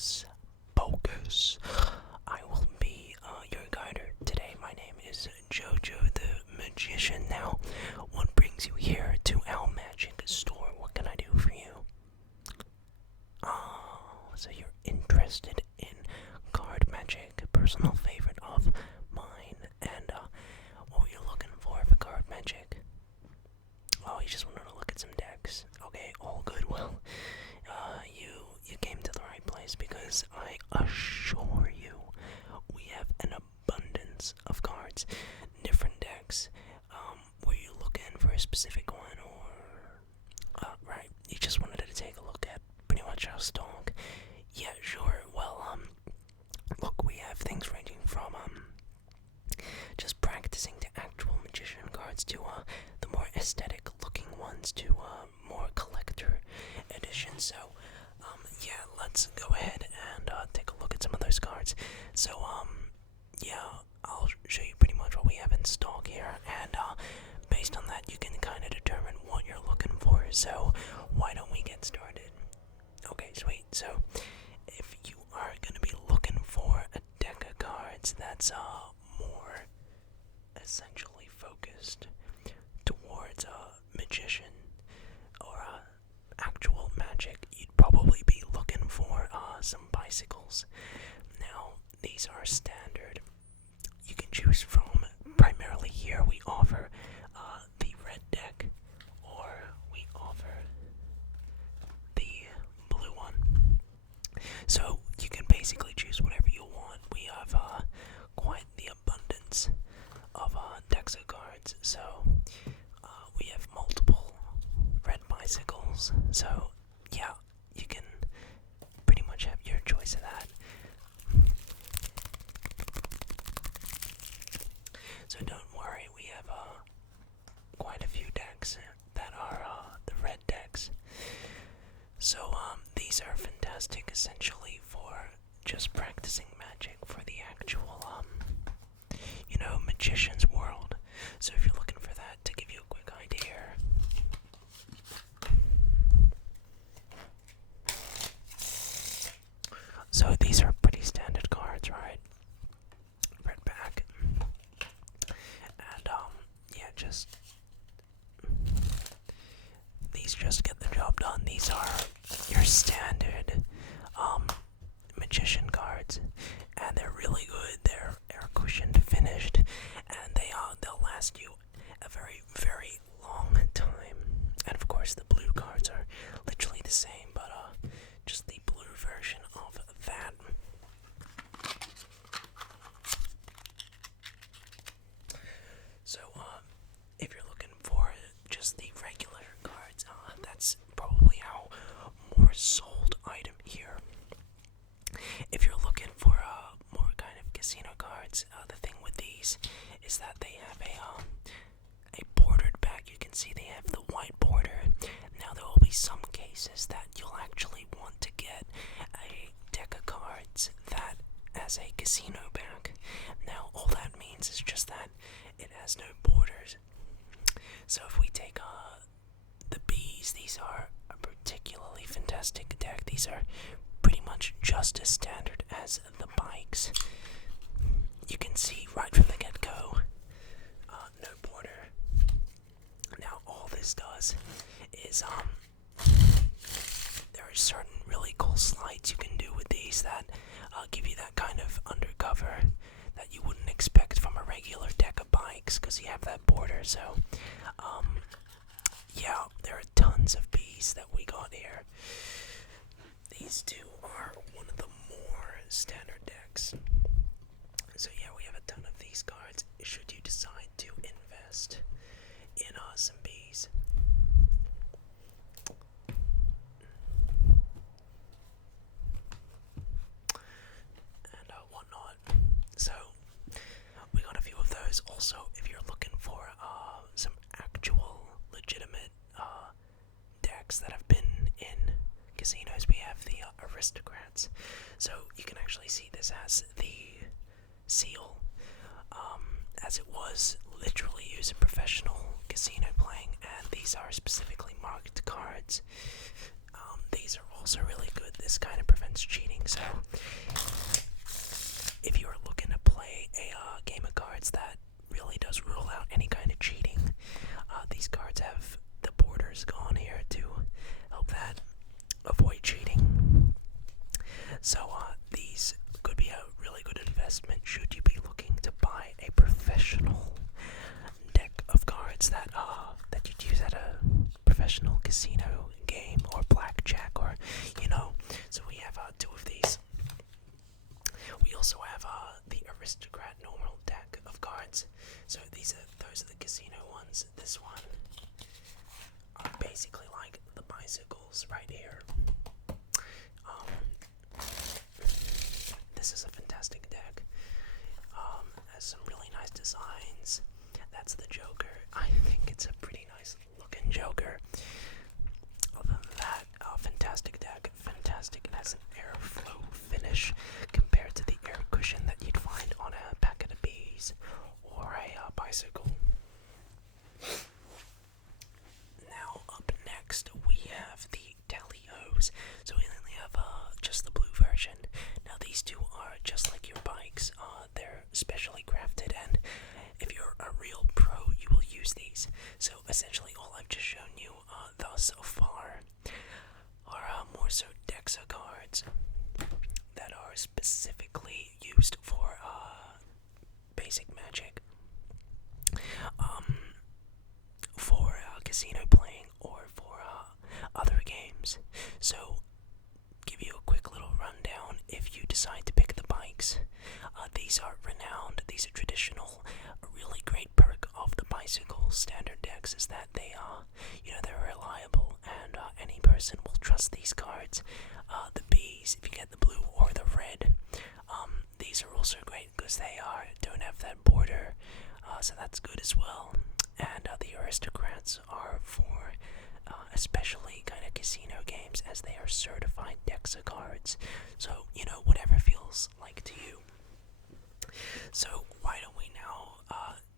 Hocus Pocus. I will be your guider today. My name is Jojo the Magician. Now, what brings you here to our magic store? What can I do for you? Oh, so you're interested in card magic, a personal favorite of mine. And what were you looking for card magic? Oh, you just wanted to look at some decks. Okay, all good. Well, you came to the right place because I assure you, we have an abundance of cards, different decks. Were you looking for a specific one, or right? You just wanted to take a look at pretty much our stock? Yeah, sure. Well, look, we have things ranging from just practicing to actual magician cards to the more aesthetic looking ones to more collector editions. So yeah, let's go ahead and take a look at some of those cards. So yeah, I'll show you pretty much what we have in stock here, and based on that you can kind of determine what you're looking for. So why don't we get started? Okay, sweet. So if you are going to be looking for a deck of cards that's more essentially focused towards magician or actual magic, you'd probably be looking for some bicycles. Now, these are standard. You can choose from. Primarily here we offer the red deck, or we offer the blue one. So you can basically choose whatever you want. We have quite the abundance of decks of cards. So we have multiple red bicycles. So yeah, you can pretty much have your choice of that. So don't worry, we have quite a few decks that are the red decks. So these are fantastic essentially for just practicing magic for the actual magician's world. So if you're looking for that, to give you a quick idea, so these are pretty standard cards, right? Red back, and yeah, just these just get the job done. These are your standard magician cards, and they're really good. They're air cushioned, finished, and they'll last you a very, very long time. And of course, the blue cards are literally the same, but just the blue version of that. So if you're looking for just the regular cards, that's probably our more sold item here. If you're looking for more kind of casino cards, the thing with these is that they have a bordered back. You can see they have the white border. Now there will be some cases that you'll actually want to get a deck of cards that has a casino back. Now all that means is just that it has no borders. So if we take the bees, these are a particularly fantastic deck. These are pretty much just as standard as the bikes. You can see right from the get-go, no border. Now all this does is there are certain really cool slides you can do with these that give you that kind of undercover that you wouldn't expect from a regular deck of bikes, because you have that border. So yeah, there are tons of bees that we got here. These two are one of the more standard decks. So yeah, we have a ton of these cards should you decide to invest in some bees. And whatnot. So we got a few of those. Also, if you're looking for some actual legitimate decks that have been in casinos, we have the aristocrats. So you can actually see this as the seal, as it was literally used in professional casino playing, and these are specifically marked cards. These are also really good. This this kind of prevents cheating. So if you are looking to play a game of cards that really does rule out any kind of cheating, these cards have the borders gone here to help that avoid cheating. So these could be a really good investment should you be looking to buy a professional deck of cards that you'd use at a professional casino game or blackjack, or So we have two of these. We also have the aristocrat normal deck of cards. So those are the casino ones. This one are basically like the bicycles right here. This is a fantastic deck. Has some really nice designs. That's the Joker. I think it's a pretty nice looking Joker. Other than that, fantastic deck. Fantastic. It has an airflow finish compared to the air cushion that you'd find on a packet of bees or a bicycle. Now up next we have the Tally-O's. So we only have just the blue version. Now these two are just like your bikes. They're specially crafted, and if you're a real pro, you will use these. So essentially all I've just shown you thus far are more so decks of cards that are specifically used for basic magic, for casino playing or for other games. So give you a quick little rundown. If you decide to pick the bikes, these are renowned, these are traditional. A really great perk of the bicycle standard decks is that they're reliable, and any person will trust these cards. The bees, if you get the blue or the red, these are also great because they don't have that border, so that's good as well. And the aristocrats are for especially kind of casino games, as they are certified decks of cards. So, whatever feels like to you. So why don't we now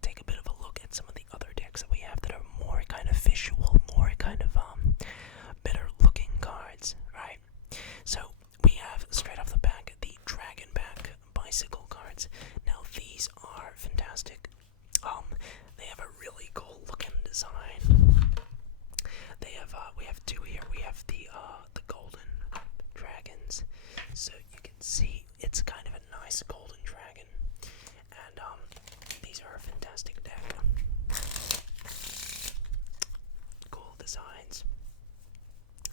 take a bit of a look at some of the other decks that we have that are more kind of visual, more kind of better looking cards, right? So we have straight off the back the Dragon Back bicycle cards. Now these are fantastic. They have a really cool looking design. We have two here. We have the golden dragons. So you can see it's kind of a nice golden dragon. And these are a fantastic deck. Cool designs.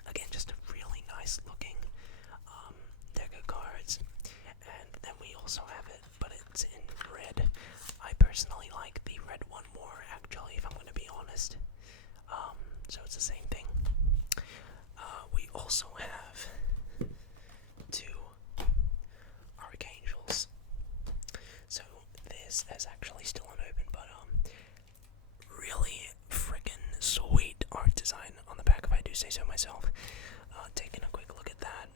Again, just a really nice looking deck of cards. And then we also have it, but it's in red. I personally like the red one more, actually, if I'm going to be honest. So it's the same thing. We also have two Archangels. So this is actually still unopened, but really freaking sweet art design on the back, if I do say so myself. Taking a quick look at that.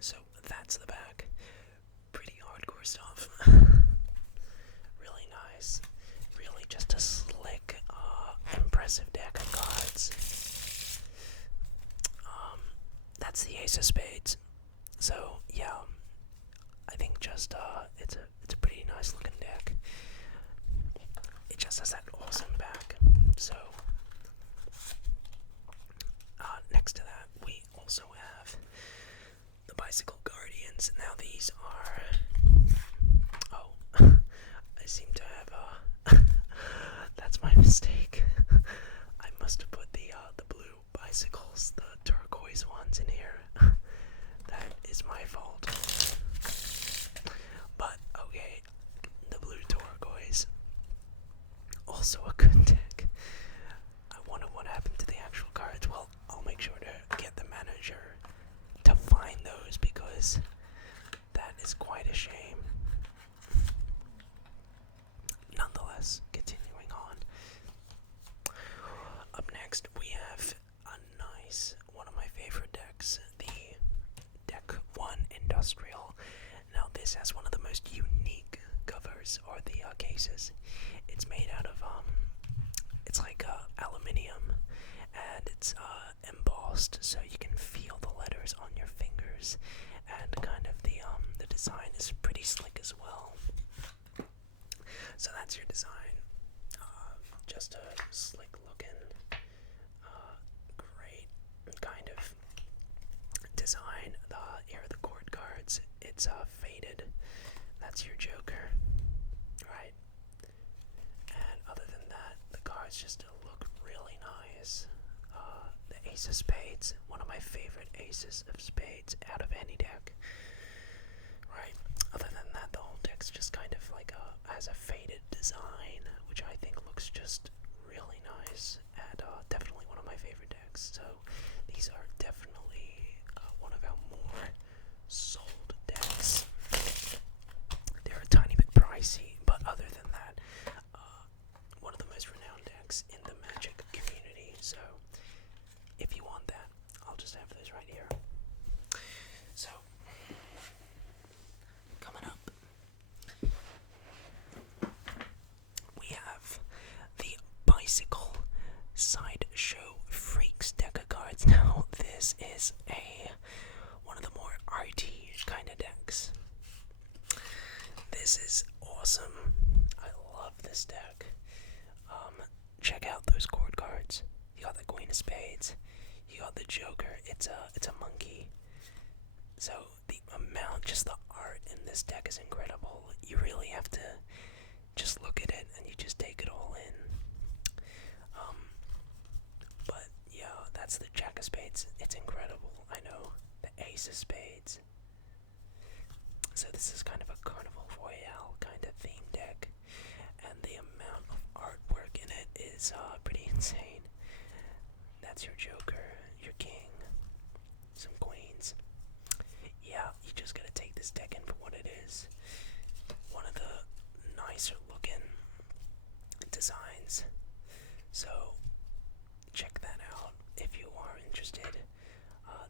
So that's the back. Pretty hardcore stuff. Really nice. Really just a slick, impressive deck of cards. That's the Ace of Spades. So yeah, I think just it's a pretty nice looking deck. It just has that awesome back. So next to that, we also have the Bicycle Guardians. Now these are I seem to have that's my mistake. I must have put the blue bicycles, the turquoise ones, in here. That is my fault. But okay, the blue turquoise, also a good deck. I wonder what happened to the actual cards. Well, I'll make sure to get the manager to find those, because that is quite a shame. Nonetheless, continuing on. Up next, we have one of my favorite decks, the Deck 1 Industrial. Now this has one of the most unique covers, or the cases. It's made out of, it's like aluminium, and it's embossed embossed so you can feel the letters on your fingers, and kind of the design is pretty slick as well. So that's your design. Just a slick looking, great kind of design. Here are the court cards. It's faded. That's your Joker, right? And other than that, the cards just look really nice. The Ace of Spades, one of my favorite aces of spades out of any deck, right? Other than that, the whole deck's just kind of like has a faded design, which I think looks just really nice, and definitely one of my favorite decks. So these are definitely one of our more sold decks. They're a tiny bit pricey, but other than that, one of the most renowned decks in the Magic community. So if you want that, I'll just have those right here. So coming up, we have the Bicycle Sideshow Freaks deck of cards. Now this is one of the more arty kind of decks. This is awesome. I love this deck. Check out those chord cards. You got the Queen of Spades. You got the Joker. It's a monkey. So the amount, just the art in this deck is incredible. You really have to just look at it and you just take it all in. But yeah, that's the Jack of Spades. It's incredible. I know. The Ace of Spades. So this is kind of a Carnival Royale kind of theme deck, and the amount of artwork in it is pretty insane. That's your Joker, your King, some Queens. Yeah, you just gotta take this deck in for what it is. One of the nicer looking designs. So check that out if you are interested.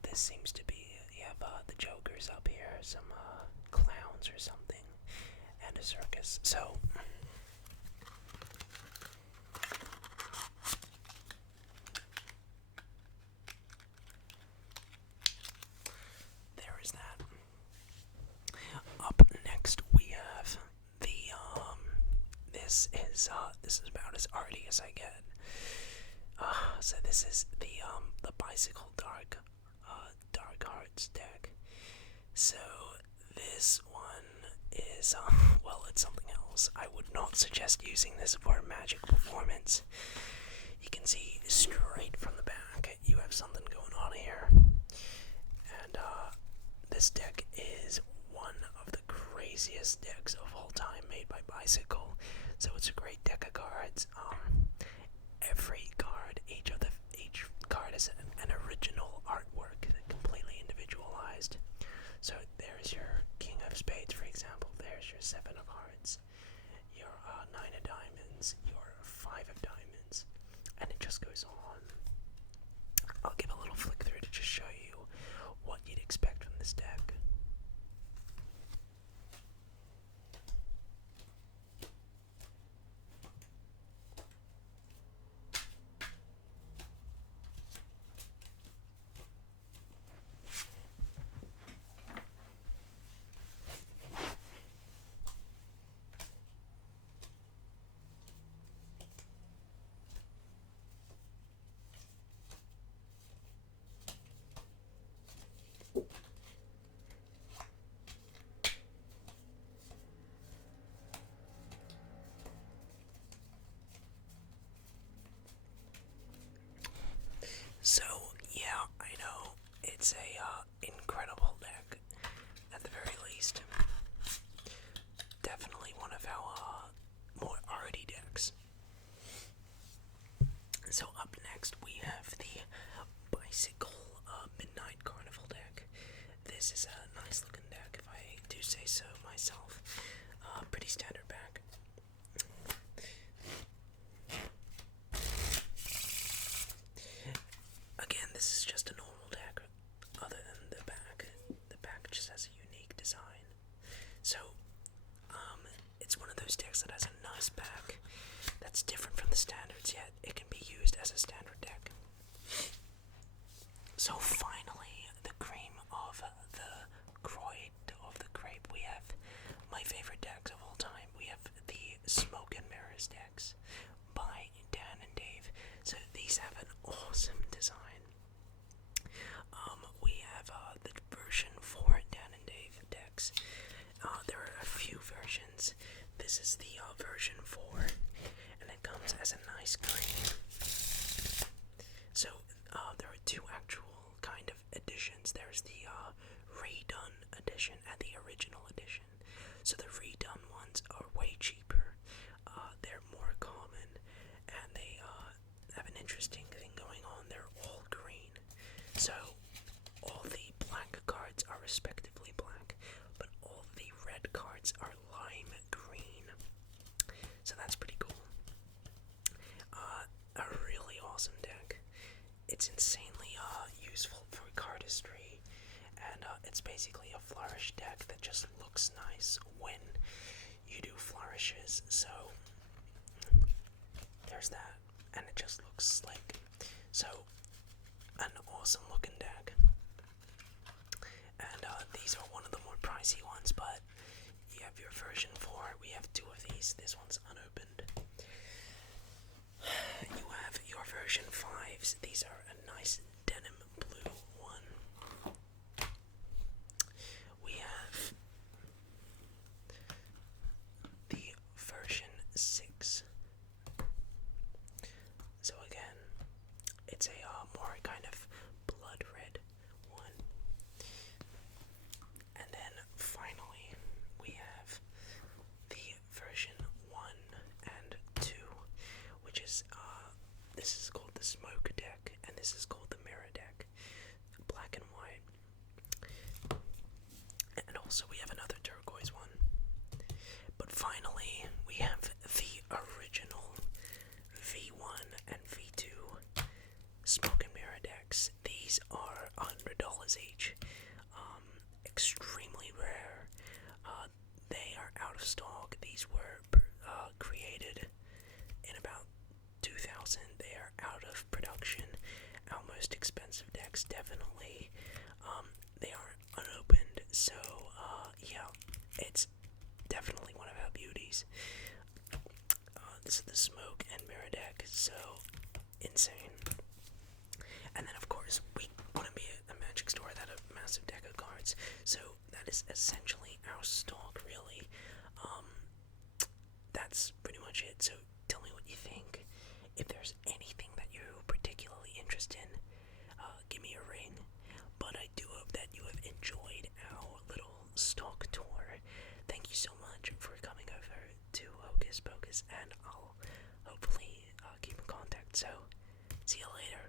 This seems to be, you have the Jokers up here, some clowns or something, and a circus. So there is that. Up next we have the this is about as arty as I get. So this is the Bicycle Dark Hearts deck. So this one is well, it's something else. I would not suggest using this for a Magic performance. You can see straight from the back you have something going on here. And this deck is one of the craziest decks of all time made by Bicycle. So it's a great deck of cards. Every card, each card is an original artwork, completely individualized. So there's your King of Spades, for example. There's your 7 of Hearts, your 9 of Diamonds, your 5 of Diamonds, and it just goes on. I'll give a little flick through to just show you what you'd expect from this deck. So, yeah, I know, it's a incredible deck, at the very least. Definitely one of our more arty decks. So up next we have the Bicycle Midnight Carnival deck. This is a nice looking deck, if I do say so myself. Pretty standard back. Again, this is just a normal deck, other than the back. The back just has a unique design. So, it's one of those decks that has a nice back that's different from the standards, yet it can be used as a standard deck. is there's the redone edition and the original edition. So the redone ones are way cheaper. They're more common, and they have an interesting thing going on. They're all green. So all the black cards are respectively black, but all the red cards are lime green. So that's pretty cool. A really awesome deck. It's insanely useful for cardistry, and it's basically a flourish deck that just looks nice when you do flourishes. So there's that, and it just looks slick. So an awesome looking deck, and these are one of the more pricey ones, but you have your version 4. We have 2 of these. This one's unopened. You have your version 5s. These are a nice denim blue one. We have the version 6. So again, it's a more kind of blood red one. And then finally, we have the version 1 and 2, which is, this is called the smoke deck, and this is called the mirror deck, black and white. And also we have another turquoise one. But finally, we have the original V1 and V2 smoke and mirror decks. These are $100 each. Extremely rare. They are out of stock. These were created in about 2000. They are out of production. Our most expensive decks, definitely. They are unopened, so yeah, it's definitely one of our beauties. This is the smoke and mirror deck, so insane. And then of course we want to be a Magic store that have a massive deck of cards, so that is essentially our stock, really. That's pretty much it. So tell me what you think. If there's anything that you're particularly interested in, give me a ring. But I do hope that you have enjoyed our little stock tour. Thank you so much for coming over to Hocus Pocus, and I'll hopefully keep in contact. So see you later.